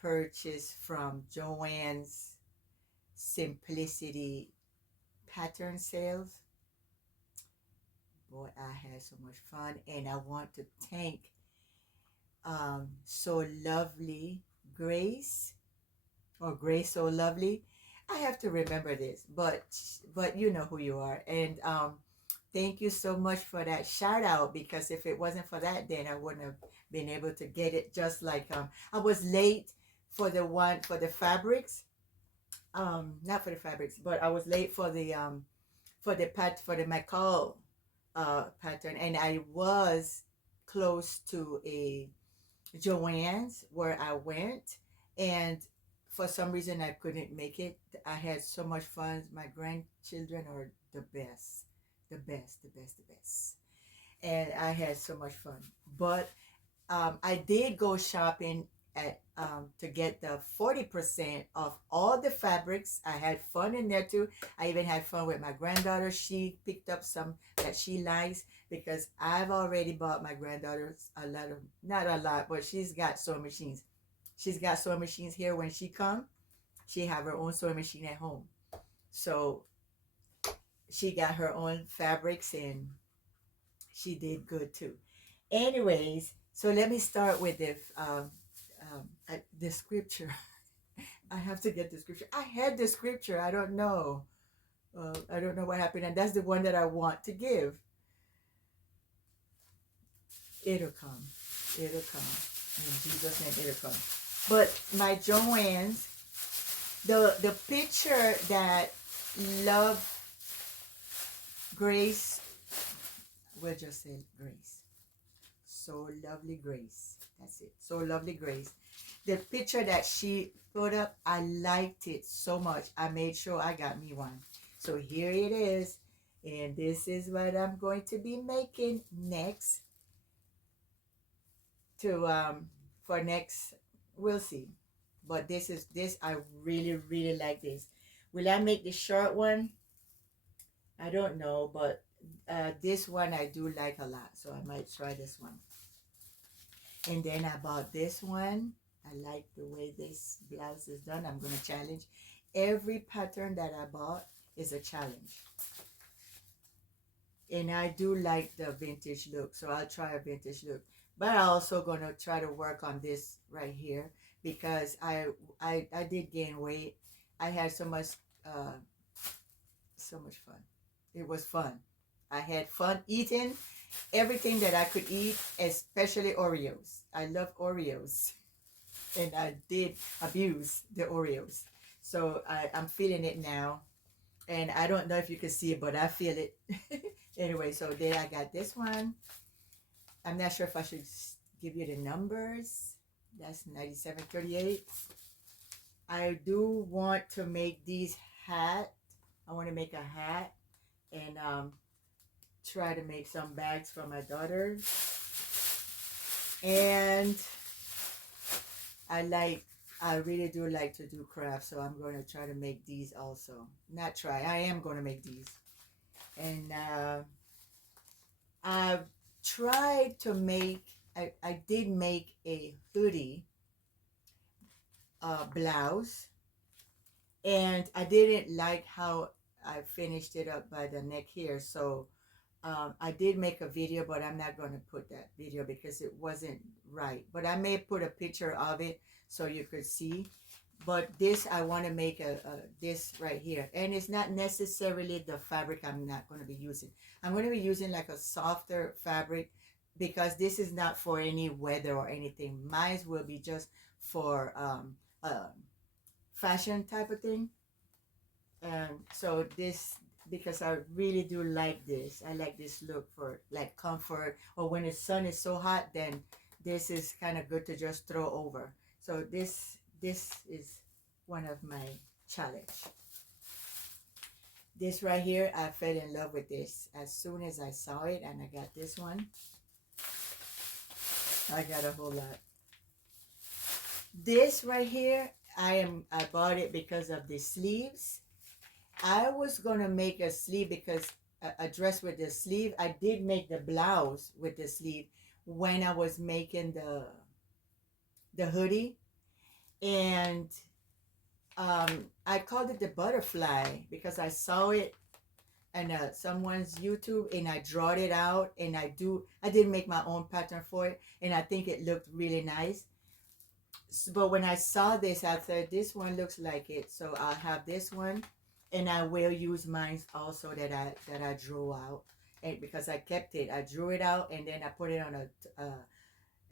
purchased from Joanne's Simplicity pattern sales. Boy, I had so much fun, and I want to thank So Lovely Grace, or Grace So Lovely. I have to remember this, but you know who you are, and thank you so much for that shout out, because if it wasn't for that, then I wouldn't have been able to get it. Just like I was late for the one for the fabrics, not for the fabrics, but I was late for the McCall pattern, and I was close to a Joanne's where I went, and for some reason I couldn't make it. I had so much fun. My grandchildren are the best, the best, the best, the best, and I had so much fun. But I did go shopping at to get the 40% of all the fabrics. I had fun in there too. I even had fun with my granddaughter. She picked up some that she likes, because I've already bought my granddaughter a lot of, not a lot, but she's got sewing machines. She's got sewing machines here. When she come, she have her own sewing machine at home. So she got her own fabrics, and she did good too. Anyways, so let me start with the scripture. I have to get the scripture. I had the scripture. I don't know. I don't know what happened, and that's the one that I want to give. It'll come. It'll come. In Jesus' name, it'll come. But my Joanne's, the picture that Love Grace, we'll just say Grace. So Lovely Grace. That's it. So Lovely Grace. The picture that she put up, I liked it so much. I made sure I got me one. So here it is. And this is what I'm going to be making next to for next, we'll see. But this I really, really like this. Will I make the short one? I don't know, but this one I do like a lot, so I might try this one. And then I bought this one. I like the way this blouse is done. I'm going to challenge. Every pattern that I bought is a challenge. And I do like the vintage look, so I'll try a vintage look. But I'm also going to try to work on this right here, because I did gain weight. I had so much fun. It was fun. I had fun eating everything that I could eat, especially Oreos. I love Oreos, and I did abuse the Oreos. So I'm feeling it now, and I don't know if you can see it, but I feel it. Anyway, so then I got this one. I'm not sure if I should give you the numbers. That's 9738. I do want to make these hat. I want to make a hat, and try to make some bags for my daughter. And I really do like to do crafts, so I'm going to try to make these also. Not try, I am going to make these. And I've tried to make, I did make a hoodie blouse, and I didn't like how I finished it up by the neck here, so I did make a video, but I'm not going to put that video because it wasn't right. But I may put a picture of it so you could see. But this, I want to make this right here. And it's not necessarily the fabric I'm not going to be using. I'm going to be using like a softer fabric, because this is not for any weather or anything. Mine will be just for fashion type of thing. And so this, because I really do like this. I like this look for like comfort, or when the sun is so hot, then this is kind of good to just throw over. So this is one of my challenge. This right here, I fell in love with this as soon as I saw it, and I got this one. I got a whole lot. This right here, I bought it because of the sleeves. I was gonna make a sleeve, because a dress with the sleeve. I did make the blouse with the sleeve when I was making the hoodie, And I called it the butterfly because I saw it and someone's YouTube, and I drawed it out, and I did make my own pattern for it, and I think it looked really nice. But when I saw this, I thought this one looks like it, so I'll have this one, and I will use mine also that I drew out, and because I kept it, I drew it out, and then I put it on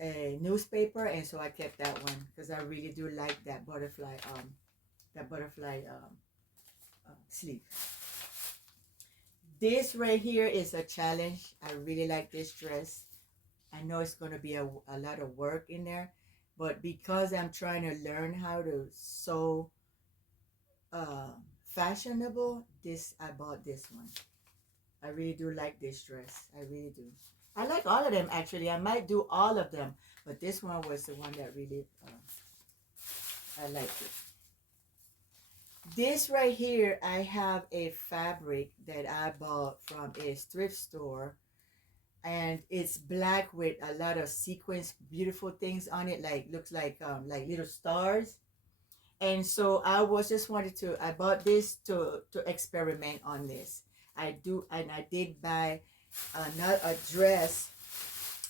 a newspaper, and so I kept that one because I really do like that butterfly sleeve. This right here is a challenge. I really like this dress. I know it's going to be a lot of work in there, but because I'm trying to learn how to sew uh, fashionable, I bought this one. I really do like this dress. I really do. I like all of them actually. I might do all of them, but this one was the one that really I liked it. This right here, I have a fabric that I bought from a thrift store, and it's black with a lot of sequins, beautiful things on it, like looks like little stars. And so I was just wanted to. I bought this to experiment on this. I did buy not a dress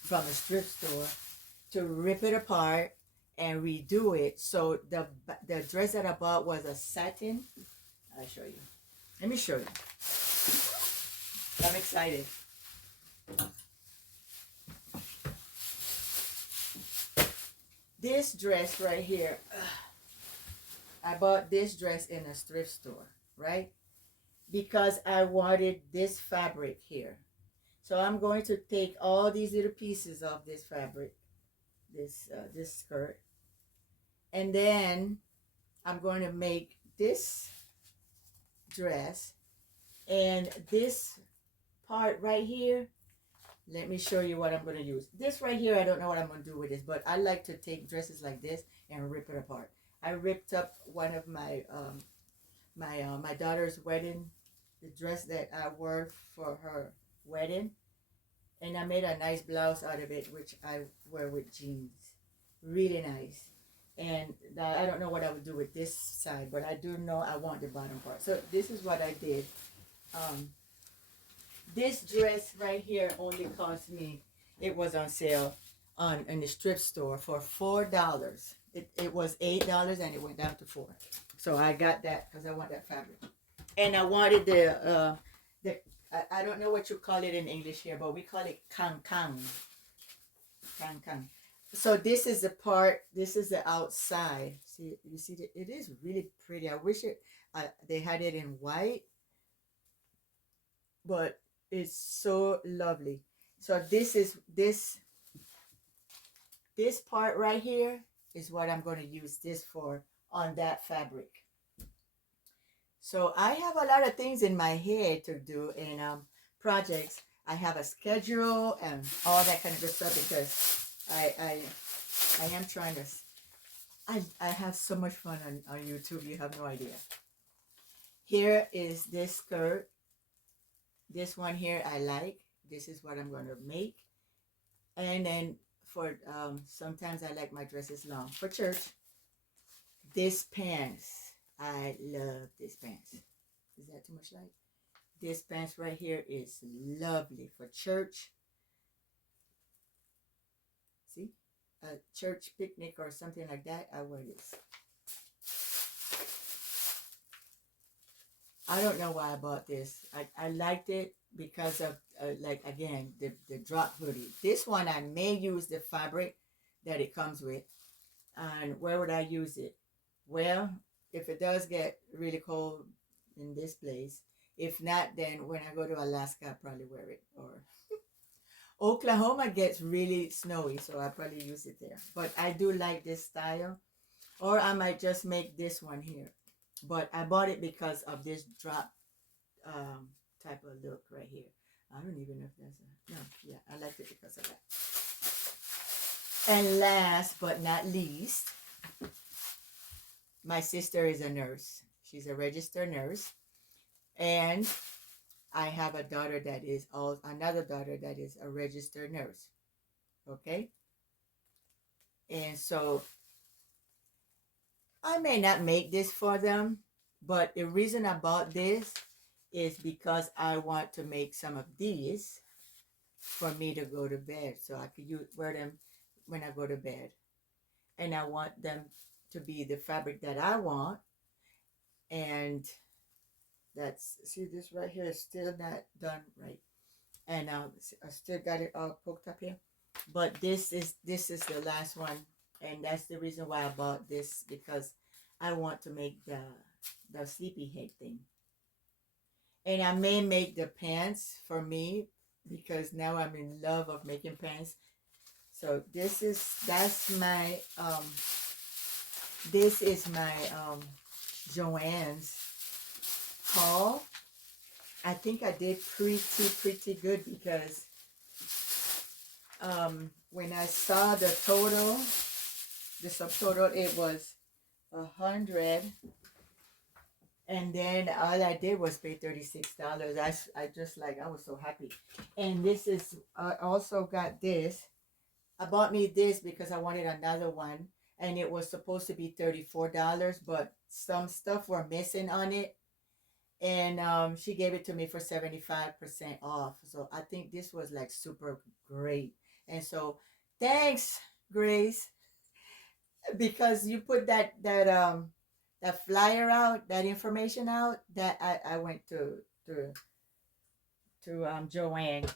from a thrift store to rip it apart and redo it. So the dress that I bought was a satin. I'll show you. Let me show you. I'm excited. This dress right here, I bought this dress in a thrift store, right? Because I wanted this fabric here. So I'm going to take all these little pieces of this fabric, this skirt, and then I'm going to make this dress, and this part right here, let me show you what I'm going to use. This right here, I don't know what I'm going to do with this, but I like to take dresses like this and rip it apart. I ripped up one of my daughter's wedding, the dress that I wore for her wedding, and I made a nice blouse out of it, which I wear with jeans. Really nice. And I don't know what I would do with this side, but I do know I want the bottom part. So this is what I did. Um, this dress right here only cost me, it was on sale in the strip store for $4. It was $8 and it went down to 4. So I got that because I want that fabric. And I wanted the I don't know what you call it in English here, but we call it kang. So this is the part, this is the outside. See, you see, it is really pretty. I wish they had it in white, but it's so lovely. So this part right here is what I'm going to use this for on that fabric. So I have a lot of things in my head to do in projects. I have a schedule and all that kind of good stuff because I am trying to. I have so much fun on YouTube. You have no idea. Here is this skirt. This one here I like. This is what I'm going to make. And then for sometimes I like my dresses long for church. This pants. I love this pants. Is that too much light? This pants right here is lovely for church. See? A church picnic or something like that, I wear this. I don't know why I bought this. I liked it because of, like, again, the drop hoodie. This one, I may use the fabric that it comes with. And where would I use it? Well, if it does get really cold in this place, if not, then when I go to Alaska, I'll probably wear it. Or Oklahoma gets really snowy, so I'll probably use it there. But I do like this style. Or I might just make this one here. But I bought it because of this drop type of look right here. I don't even know if that's no, yeah, I like it because of that. And last but not least, my sister is a nurse. She's a registered nurse. And I have another daughter that is a registered nurse. Okay? And so I may not make this for them, but the reason I bought this is because I want to make some of these for me to go to bed, so I could wear them when I go to bed. And I want them to be the fabric that I want. And that's, see, this right here is still not done right. And I still got it all poked up here. But this is the last one, and that's the reason why I bought this, because I want to make the sleepyhead thing. And I may make the pants for me, because now I'm in love of making pants. So this is my Joann's haul. I think I did pretty good, because when I saw the total, the subtotal, it was 100, and then all I did was pay $36. I just, like, I was so happy. And this is, I also got this. I bought me this because I wanted another one, and it was supposed to be $34, but some stuff were missing on it, and she gave it to me for 75% off. So I think this was like super great. And so thanks, Grace, because you put that flyer out, that information out, that I went to Joanne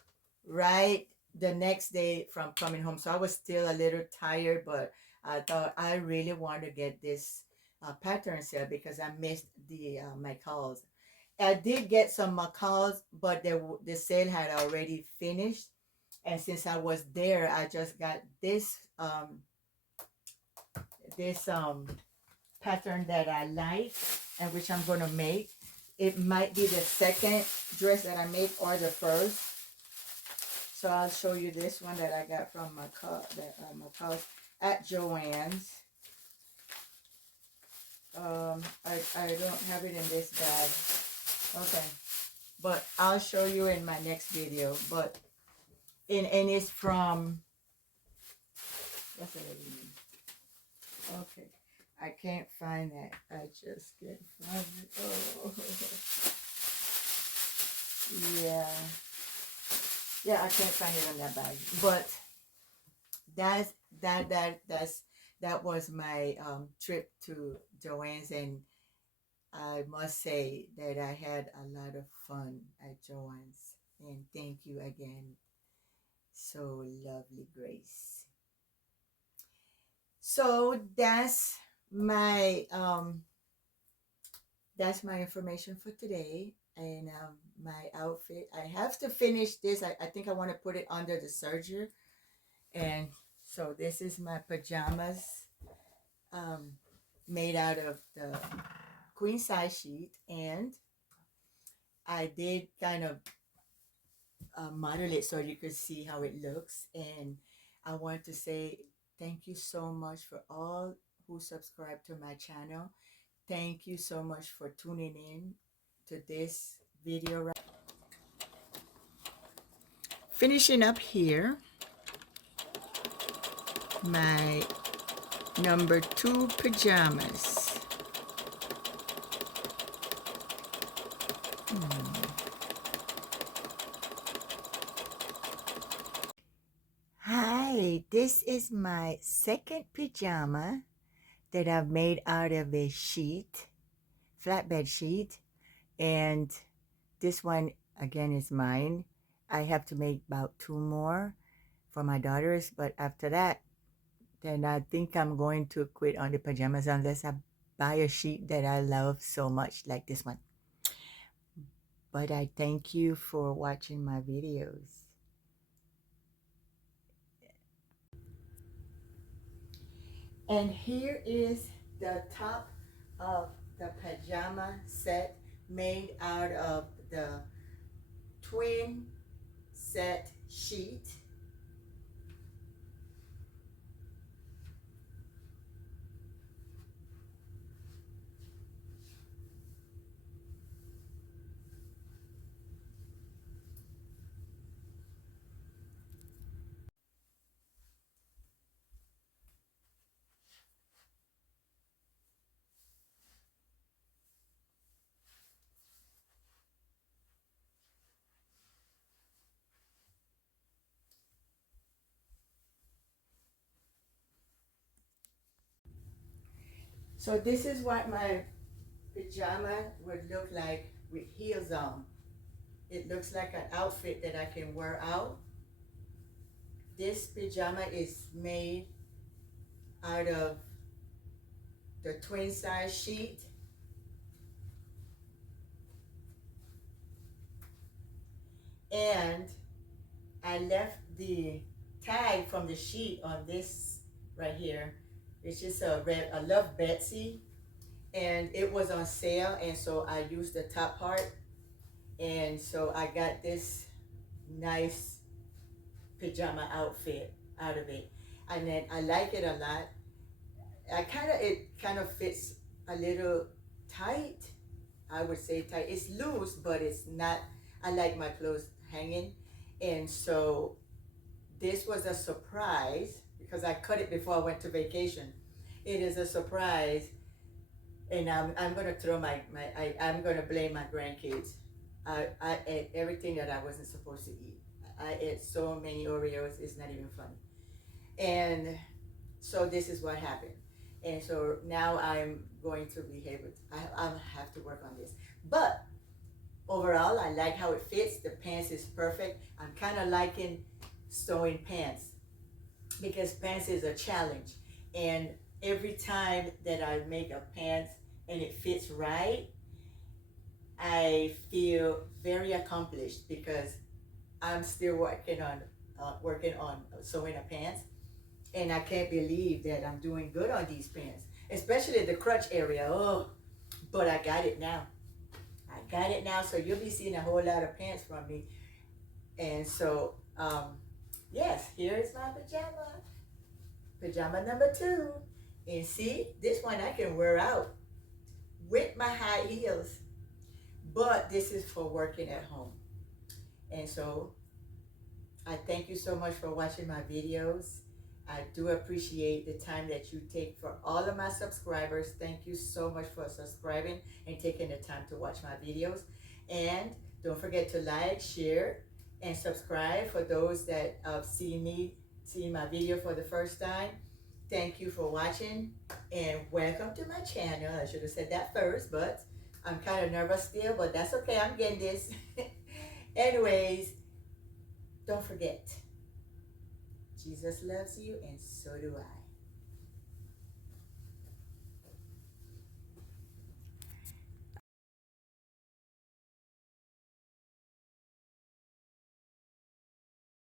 right the next day from coming home. So I was still a little tired, but I thought I really want to get this pattern set, because I missed the my calls. I did get some macaws, but the sale had already finished. And since I was there, I just got this pattern that I like, and which I'm gonna make. It might be the second dress that I make, or the first. So I'll show you this one that I got from Macaws at Joann's. I don't have it in this bag. Okay, but I'll show you in my next video. But and it's from, what's the name? Okay, I can't find that. I just can't find it. Oh, yeah, yeah, I can't find it on that bag. But that's that was my trip to Joann's, and I must say that I had a lot of fun at Joann's. And thank you again, so lovely Grace. So that's my information for today, and my outfit. I have to finish this. I think I want to put it under the serger. And so this is my pajamas, um, made out of the queen size sheet, and I did kind of model it so you could see how it looks. And I want to say thank you so much for all who subscribe to my channel. Thank you so much for tuning in to this video. Finishing up here, my number 2 pajamas. Hi, this is my second pajama that I've made out of a sheet, flatbed sheet. And this one again is mine. I have to make about 2 more for my daughters, but after that, then I think I'm going to quit on the pajamas unless I buy a sheet that I love so much, like this one. But I thank you for watching my videos. And here is the top of the pajama set, made out of the twin set sheet. So this is what my pajama would look like with heels on. It looks like an outfit that I can wear out. This pajama is made out of the twin size sheet, and I left the tag from the sheet on this right here. It's just a red, I love Betsy, and it was on sale, and so I used the top part, and so I got this nice pajama outfit out of it, and then I like it a lot. It kind of fits a little tight. I would say tight. It's loose, but it's not. I like my clothes hanging, and so this was a surprise because I cut it before I went to vacation. It is a surprise, and I'm gonna throw I'm gonna blame my grandkids. I ate everything that I wasn't supposed to eat. I ate so many Oreos, it's not even funny. And so this is what happened. And so now I'm going to be able I have to work on this. But overall, I like how it fits. The pants is perfect. I'm kind of liking sewing pants because pants is a challenge. And every time that I make a pants and it fits right, I feel very accomplished because I'm still working on sewing a pants, and I can't believe that I'm doing good on these pants, especially the crotch area. Oh, but I got it now. I got it now, so you'll be seeing a whole lot of pants from me. And so, yes, here's my pajama number 2. And see, this one I can wear out with my high heels, but this is for working at home. And so I thank you so much for watching my videos. I do appreciate the time that you take. For all of my subscribers, thank you so much for subscribing and taking the time to watch my videos. And don't forget to like, share, and subscribe for those that see my video for the first time. Thank you for watching, and welcome to my channel. I should have said that first, but I'm kind of nervous still, but that's okay. I'm getting this. Anyways, don't forget, Jesus loves you, and so do I.